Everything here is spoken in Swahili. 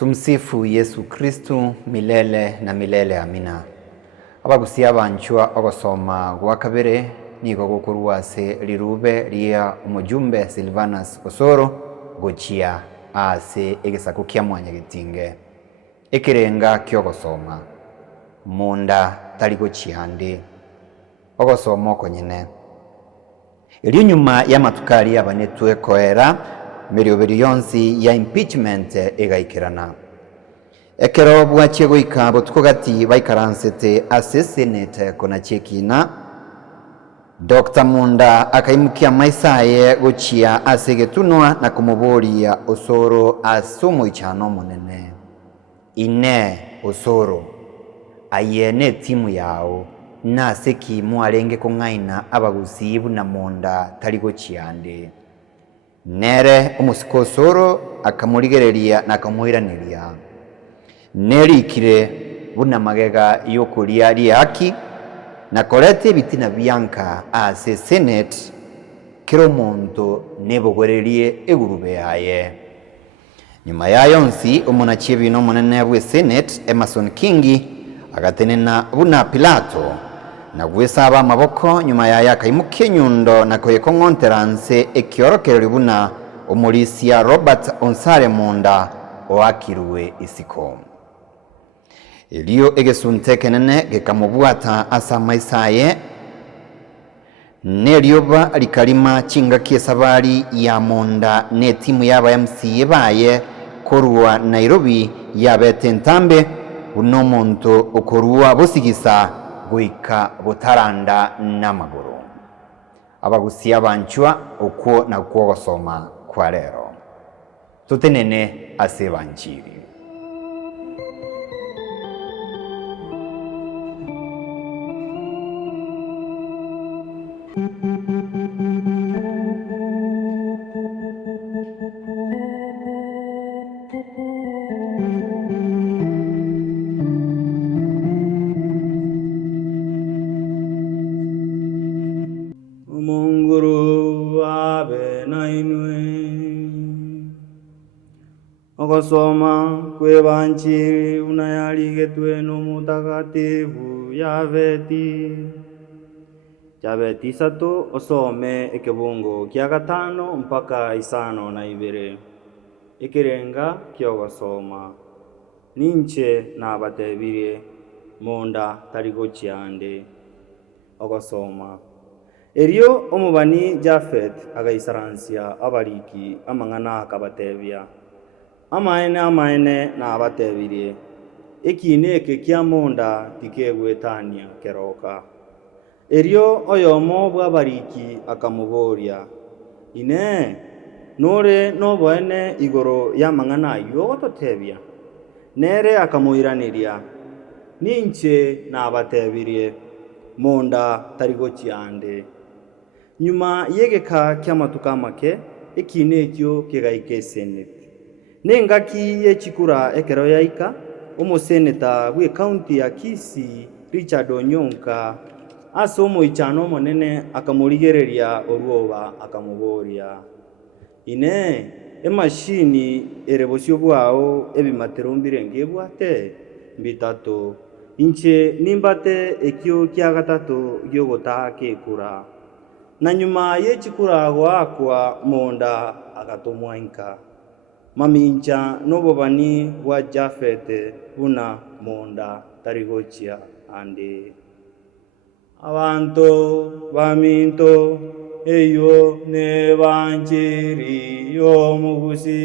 Tumsifu Yesu Kristu milele na milele amina. Abagusia banchwa ogosoma gwa kabere niko gukurwase lirube ria umujumbe Silvanus Osoro gochia ase egesaku kia mwanya gitinge ekirenga kyogosoma munda tali gochiande ogosoma okonyene eri nyuma ya matukali abanetwe koera merioberi yonsi ya impeachment egaikirana ekero bwachie goika botuko gati baikaransete ase senate kona chekina Dr. Munda akaimukia maisaye gochia ase getunwa na kumuboria Osoro asumo ichano munene ine Osoro ayene timu yao na seki muarenge kongaina abagusibu na Munda tali gochiande nere umusiko Osoro akamurigereria na akamuiraniria nerikire buna magega yokuria riaki na korete bitina bianka ase senate kero monto nebogorerie egurube yaye nyuma ya yonsi umunachie bino munene bwe senate Emerson Kingi agatenena buna Pilato na gwesaba amaboko nyuma ya yakaimukie nyundo na koyeko ngonteranse ekiorokereri buna umulisia Robert Onsare Munda oakirwe isiko Elio egesunteke nene gekamubuata asa maisaye nerioba likalima chinga kiesabari ya Munda ne timu yaba MCA baye korwa Nairobi yabete ntambe uno monto okorwa bosigisa goika botaranda n'amaguru abagusia banchwa okwo na kwo gosoma kwa rero tutenene ase banchiri Munguru abe nainwe ogosoma kwe banchiri unayaligitwe n'umutagatifu Yaveti Yaveti sato osome ekebungo kia gatano mpaka isano na ibere ekirenga kyogosoma ninche nabatebirie Munda taligochiande ogosoma Erio omubani Jafet agaisaransia abariki amangana akabatebia amaene na abatebirie ekineke kia Munda tikegwetania keroka Erio oyomo bwabariki akamuboria ine nore noboene igoro ya mangana yogototebia nere akamuiraniria ninche na abatebirie Munda tarigochiande nyuma yegeka kyamatuka make ekinekyo kegaike senate nengaki yechikura ekero yaika umuseneta bwe county ya Kisii Richard Onyonka asomo ichano monene akamurigereria oruoba akamuboria ine emashini erebosio bwao ebimaterombire ngebwate mbitato inche nimbate ekyo kya gatatu gyogota kekura na nyuma yechikura gwakwa Munda agatomwainka mamincha nobobani bwa Jafete buna Munda tarigochia ande abantu baminto eyo ne banchiri yo mugusi